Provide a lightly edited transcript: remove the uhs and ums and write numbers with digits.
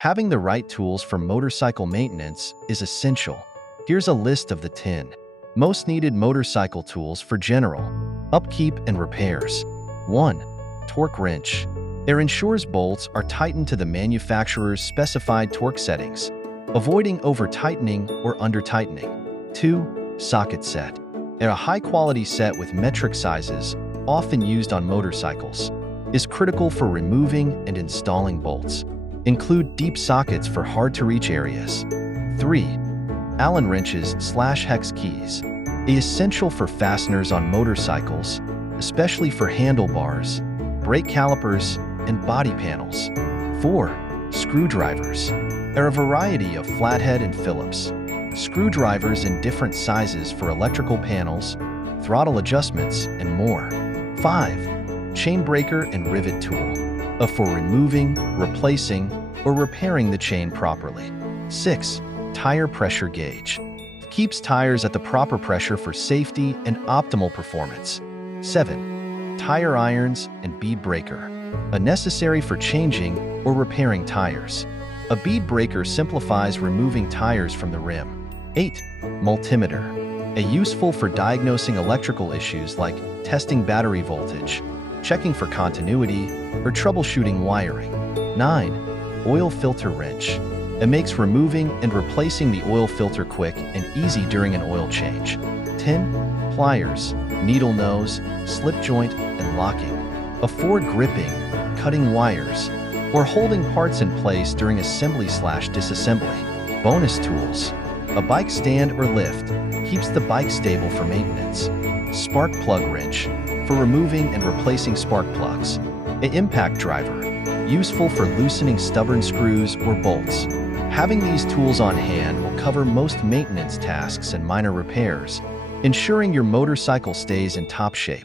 Having the right tools for motorcycle maintenance is essential. Here's a list of the 10 most needed motorcycle tools for general upkeep and repairs. 1. Torque wrench. It ensures bolts are tightened to the manufacturer's specified torque settings, avoiding over-tightening or under-tightening. 2. Socket set. A high-quality set with metric sizes, often used on motorcycles, is critical for removing and installing bolts. Include deep sockets for hard-to-reach areas. 3. Allen wrenches/hex keys. Essential for fasteners on motorcycles, especially for handlebars, brake calipers, and body panels. 4. Screwdrivers. There are a variety of flathead and Phillips screwdrivers in different sizes for electrical panels, throttle adjustments, and more. 5. Chain breaker and rivet tool. For removing, replacing, or repairing the chain properly. 6. Tire pressure gauge. Keeps tires at the proper pressure for safety and optimal performance. 7. Tire irons and bead breaker. Necessary for changing or repairing tires. A bead breaker simplifies removing tires from the rim. 8. Multimeter. Useful for diagnosing electrical issues like testing battery voltage, checking for continuity, or troubleshooting wiring. 9. Oil filter wrench. It makes removing and replacing the oil filter quick and easy during an oil change. 10. Pliers, needle nose, slip joint, and locking. For gripping, cutting wires, or holding parts in place during assembly/disassembly. Bonus tools. A bike stand or lift keeps the bike stable for maintenance. Spark plug wrench for removing and replacing spark plugs. An impact driver, useful for loosening stubborn screws or bolts. Having these tools on hand will cover most maintenance tasks and minor repairs, ensuring your motorcycle stays in top shape.